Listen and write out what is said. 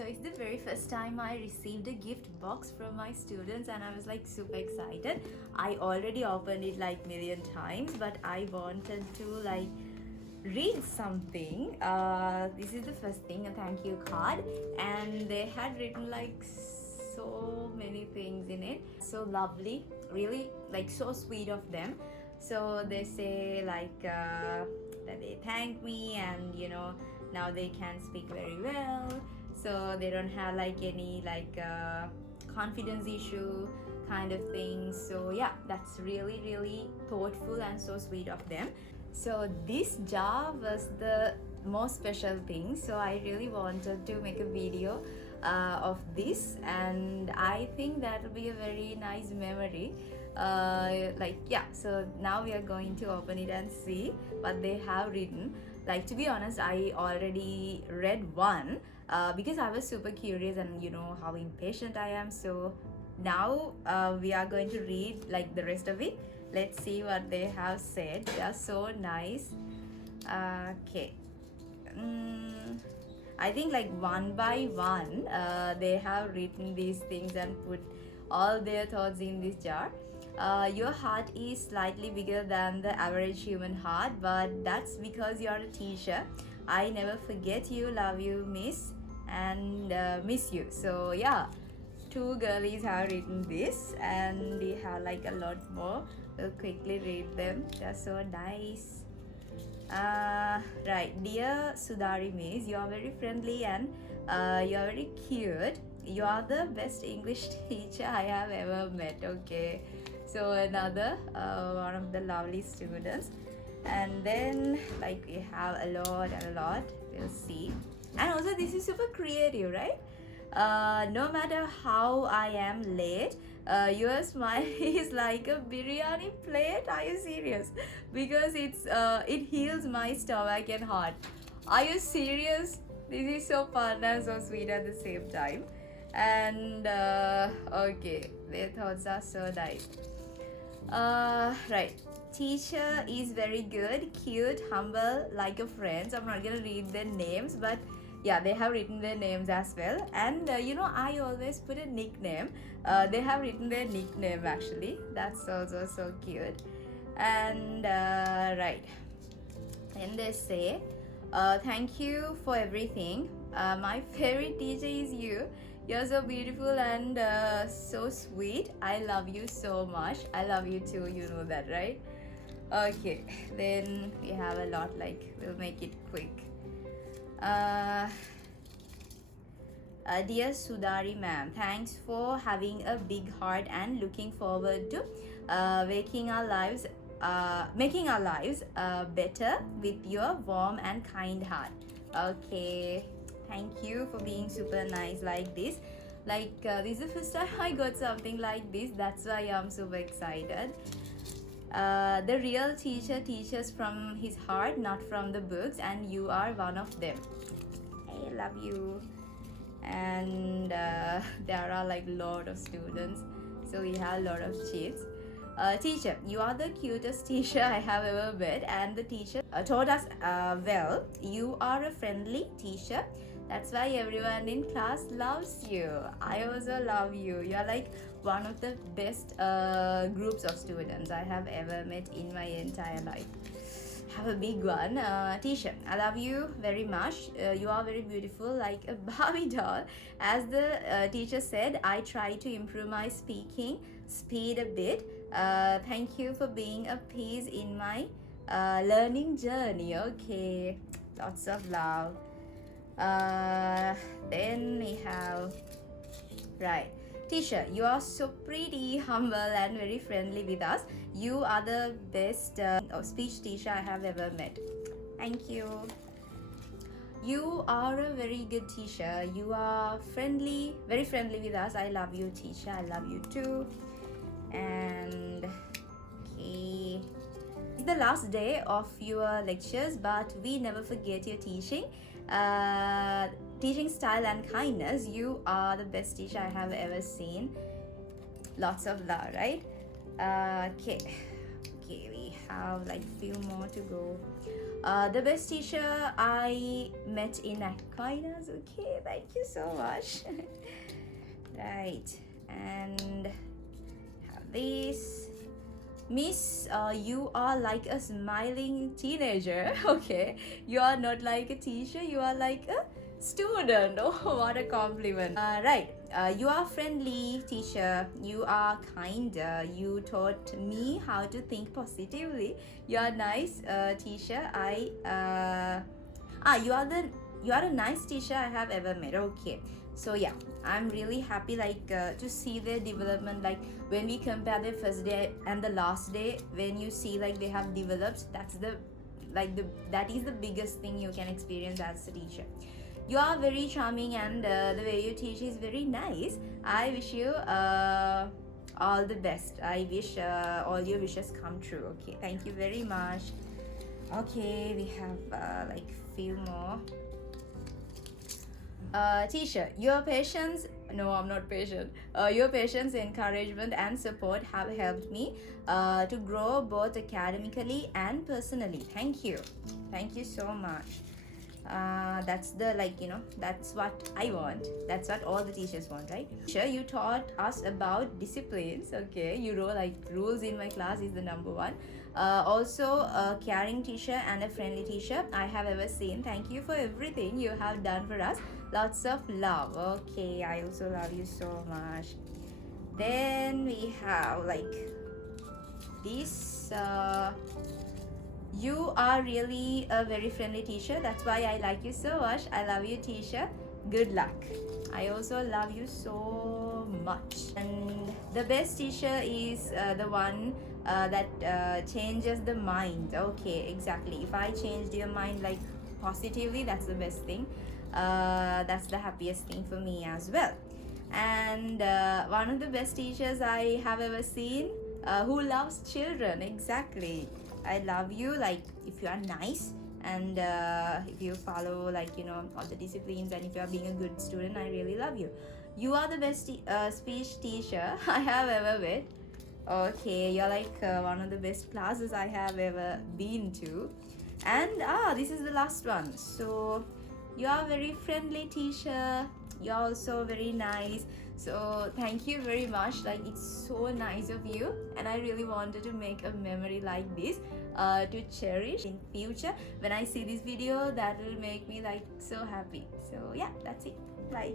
So it's the very first time I received a gift box from my students, and I was like super excited. I already opened it like million times, but I wanted to like read something. This is the first thing, a thank you card, and they had written like so many things in it. So lovely, really like so sweet of them. So they say like that they thank me, and now they can speak very well, so they don't have like any like confidence issue kind of thing. So yeah, that's really really thoughtful and so sweet of them. So this jar was the most special thing, so I really wanted to make a video of this, and I think that will be a very nice memory. Like yeah, so now we are going to open it and see what they have written. Like, to be honest, I already read one because I was super curious, and you know how impatient I am. So now we are going to read like the rest of it. Let's see what they have said. They are so nice. Okay. I think like one by one they have written these things and put all their thoughts in this jar. Your heart is slightly bigger than the average human heart, but that's because you're a teacher. I never forget you, love you, miss, and miss you. So yeah, two girlies have written this, and we have like a lot more. We'll quickly read them. They're so nice. Right, dear Sudari Miss, you are very friendly and you are very cute. You are the best English teacher I have ever met. Okay, so another one of the lovely students, and then like we have a lot and a lot. We'll see. And also this is super creative, right? No matter how I am late, your smile is like a biryani plate. Are you serious? Because it heals my stomach and heart. Are you serious? This is so fun and so sweet at the same time. And okay, their thoughts are so nice. Right. Teacher is very good, cute, humble, like a friend. So I'm not gonna read their names, but yeah, they have written their names as well. And I always put a nickname. They have written their nickname actually. That's also so cute. And right, and they say thank you for everything. My favorite teacher is you. You're so beautiful and so sweet. I love you so much. I love you too, you know that, right? Okay, then we have a lot, like we'll make it quick. Dear Sudari ma'am, thanks for having a big heart and looking forward to making our lives better with your warm and kind heart. Okay, thank you for being super nice like this. Like this is the first time I got something like this. That's why I'm super excited. The real teacher teaches from his heart, not from the books, and you are one of them. I love you. And there are like lot of students, so we have a lot of cheats. Teacher, you are the cutest teacher I have ever met, and the teacher taught us well. You are a friendly teacher. That's why everyone in class loves you. I also love you. You are like one of the best groups of students I have ever met in my entire life. Have a big one. Teacher, I love you very much. You are very beautiful, like a Barbie doll. As the teacher said, I try to improve my speaking speed a bit. Thank you for being a piece in my learning journey. Okay, lots of love. Then we have, right, teacher, you are so pretty, humble, and very friendly with us. You are the best speech teacher I have ever met. Thank you. You are a very good teacher. You are friendly, very friendly with us. I love you, teacher. I love you too. And okay, it's the last day of your lectures, but we never forget your teaching. Teaching style and kindness. You are the best teacher I have ever seen. Lots of love, right? Okay, we have like few more to go. The best teacher I met in Aquinas. Okay, thank you so much. Right, and have this. Miss, you are like a smiling teenager. Okay, you are not like a teacher, you are like a student. Oh, what a compliment. Right, you are friendly, teacher. You are kind. You taught me how to think positively. You are nice, teacher. You are a nice teacher I have ever met. Okay, so yeah, I'm really happy to see their development. Like when we compare the first day and the last day, when you see like they have developed, that is the biggest thing you can experience as a teacher. You are very charming, and the way you teach is very nice. I wish you all the best. I wish all your wishes come true. Okay, thank you very much. Okay, we have like few more. Teacher, your patience, no, I'm not patient. Your patience, encouragement, and support have helped me to grow both academically and personally. Thank you. Thank you so much. That's that's what I want. That's what all the teachers want, right? Sure, you taught us about disciplines. Okay, you know, like rules in my class is the number one. Also, a caring teacher and a friendly teacher I have ever seen. Thank you for everything you have done for us. Lots of love. Okay, I also love you so much. Then we have like this. You are really a very friendly teacher. That's why I like you so much. I love you, teacher. Good luck. I also love you so much. And the best teacher is the one that changes the mind. Okay, exactly. If I changed your mind like positively, that's the best thing. That's the happiest thing for me as well. And one of the best teachers I have ever seen, who loves children. Exactly. I love you. Like if you are nice, and if you follow all the disciplines, and if you are being a good student, I really love you. You are the best speech teacher I have ever met. Okay, you're like one of the best classes I have ever been to. And this is the last one. So you are very friendly teacher. You're also very nice. So thank you very much. Like it's so nice of you, and I really wanted to make a memory like this to cherish in future. When I see this video, that will make me like so happy. So yeah, that's it. Bye.